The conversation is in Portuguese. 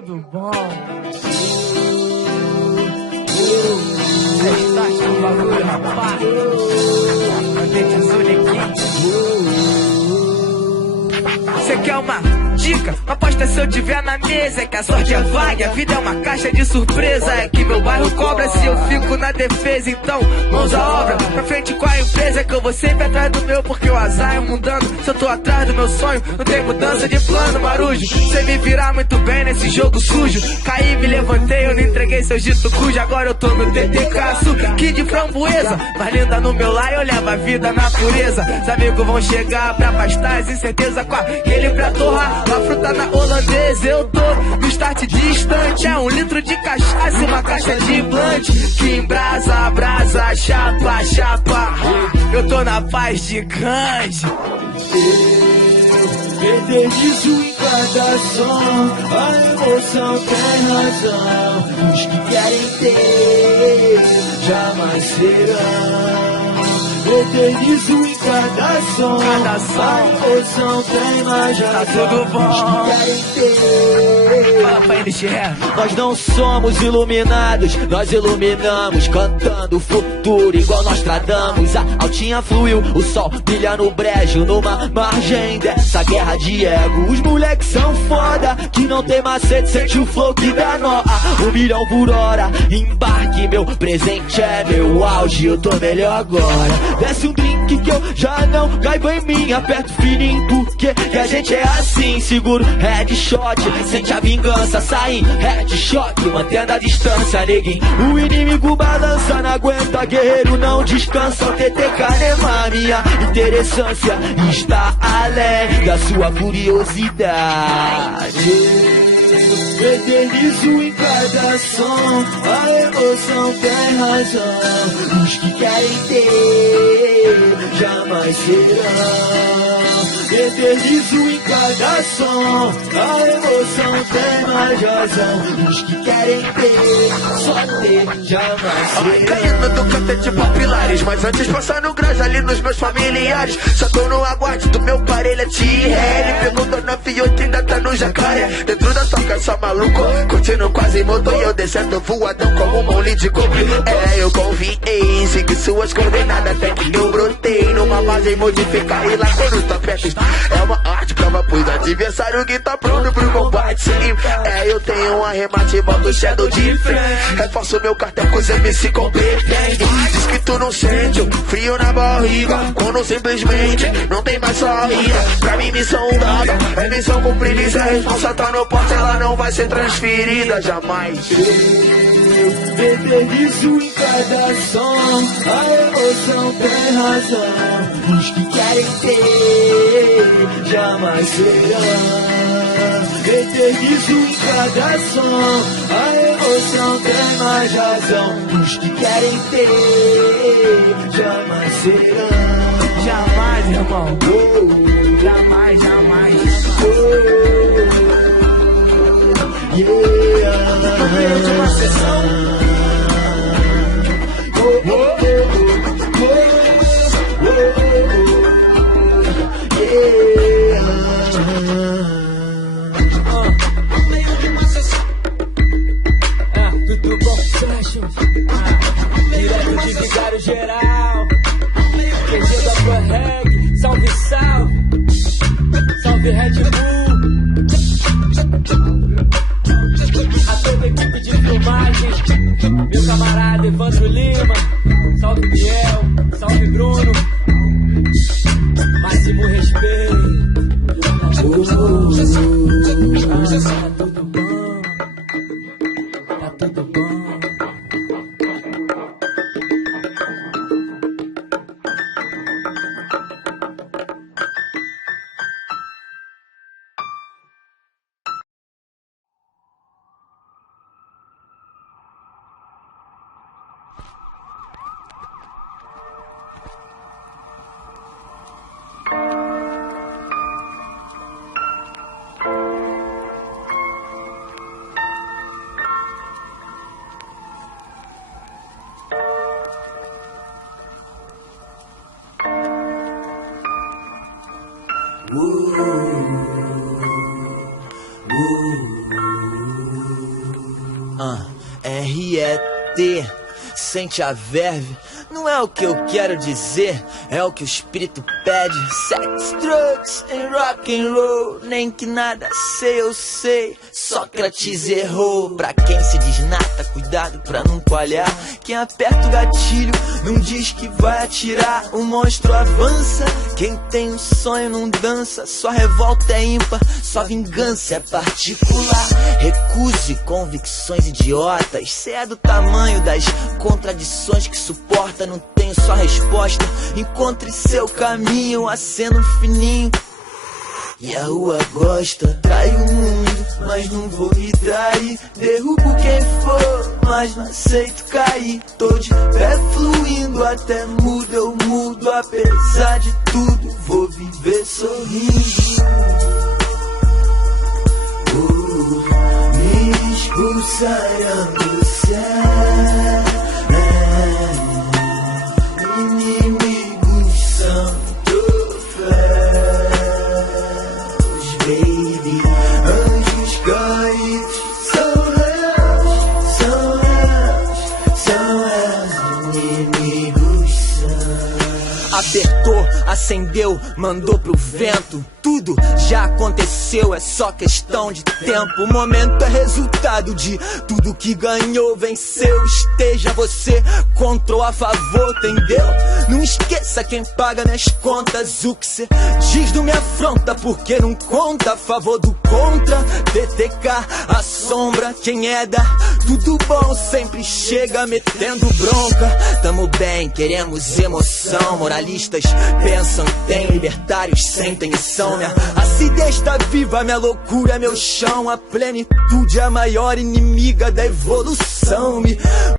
tudo bom? Cê está com o bagulho, rapaz? Cê quer uma dica? Aposta se eu tiver na mesa. É que a sorte é vaga, a vida é uma caixa de surpresa. É que meu bairro cobra se eu fico na defesa. Então, mãos à obra, pra frente com a empresa. Que eu vou sempre atrás do meu, porque o azar é mudando. Se eu tô atrás do meu sonho, não tem mudança de plano, marujo. Cê me virar muito bem nesse jogo sujo. Caí, me levantei, eu não entreguei seu dito cujo. Agora eu tô no TTK, açúcar, que de framboesa. Mais linda no meu lar, eu levo a vida na pureza. Os amigos vão chegar pra pastar as incertezas com aquele pra torrar. A fruta na holandesa, eu tô no start distante. É 1 litro de cachaça e uma caixa de blunt. Que embrasa, abrasa, chapa, chapa. Eu tô na paz de ganja. Eu eternizo em cada som. A emoção tem razão. Os que querem ter jamais serão. Eternizo em cada som. A emoção tem mais razão. Tá tudo bom. Os que querem ter. Fala pra ele, Xeré. Nós não somos iluminados, nós iluminamos, cantando o futuro igual nós tradamos. A altinha fluiu, o sol brilha no brejo, numa margem dessa guerra de ego. Os moleques são foda, que não tem macete, sente o flow que dá nó. 1 milhão por hora, embarque, meu presente é meu auge, eu tô melhor agora. Desce um drink que eu já não caibo em mim, aperto fininho porque que a gente é assim. Seguro headshot, sente a vingança, sai em headshot, mantendo a distância, neguinho. O inimigo balança, não aguenta, guerreiro não descansa. O TTK nema, minha interessância está além da sua curiosidade. Eternizo em cada som, a emoção tem razão. Os que querem ter jamais serão. Eternizo em cada som, a emoção tem mais razão. Os que querem ter, só ter, jamais serão. Caindo do cantete papilares, mas antes passando grás ali nos meus familiares. Só tô no aguarde do meu parelhete RL. Pegou Dona Fiota, ainda tá no jacaré. Dentro da toca só maluco, curtindo quase motor. E eu descendo voadão como um molho de coco. É, eu confiei, segui suas coordenadas até que eu brotei numa base modificar e lá quando tá perto. É uma arte, prova pros adversários que tá pronto pro combate. Sim, é, eu tenho um arremate, boto o shadow de frente. Reforço meu cartel com os MC competentes. Diz que tu não sente o frio na barriga quando simplesmente não tem mais saída. Pra mim missão dada, é missão cumprida. E se a responsa tá no poste, ela não vai ser transferida jamais. Eternizo em cada som, a emoção tem razão. Os que querem ter jamais serão. Eternizo em cada som, a emoção tem mais razão. Os que querem ter jamais serão. Jamais, irmão. Jamais, jamais. Yeah. De uma sessão. Tudo bom, Sessions? Direto de Vigário Geral, QG da Pro Reg, salve, salve. Salve Red Bull. A toda a equipe de filmagem, meu camarada Evandro Lima, salve Biel, salve Bruno, máximo respeito. Tá tudo bom, tá tudo bom. R-E-T, sente a verve. Não é o que eu quero dizer, é o que o espírito pede. Sex, drugs and rock and roll. Nem que nada sei, eu sei. Sócrates errou. Pra quem se desnata, cuidado pra não coalhar. Quem aperta o gatilho não diz que vai atirar. O monstro avança. Quem tem um sonho não dança. Sua revolta é ímpar, sua vingança é particular. Recuse convicções idiotas. Cê é do tamanho das contradições que suporta. Não tenho só resposta. Encontre seu caminho, aceno fininho. E a rua gosta. Trai o mundo, mas não vou me trair. Derrubo quem for, mas não aceito cair. Tô de pé fluindo, até muda eu mudo. Apesar de tudo, vou viver sorrindo. Me expulsarão do céu. Inimigos são troféus, baby. Anjos caídos são réus, são réus, são réus. Inimigos são. Apertou, acendeu, mandou pro vento. Tudo já aconteceu, é só questão de tempo. O momento é resultado de tudo que ganhou, venceu. Esteja você contra ou a favor, entendeu? Não esqueça quem paga minhas contas. O que cê diz não me afronta, porque não conta a favor do contra. TTK, a sombra, quem é da tudo bom sempre chega metendo bronca. Tamo bem, queremos emoção. Moralistas pensam, tem libertários, sentem e são. Minha acidez tá viva, minha loucura é meu chão. A plenitude é a maior inimiga da evolução. Me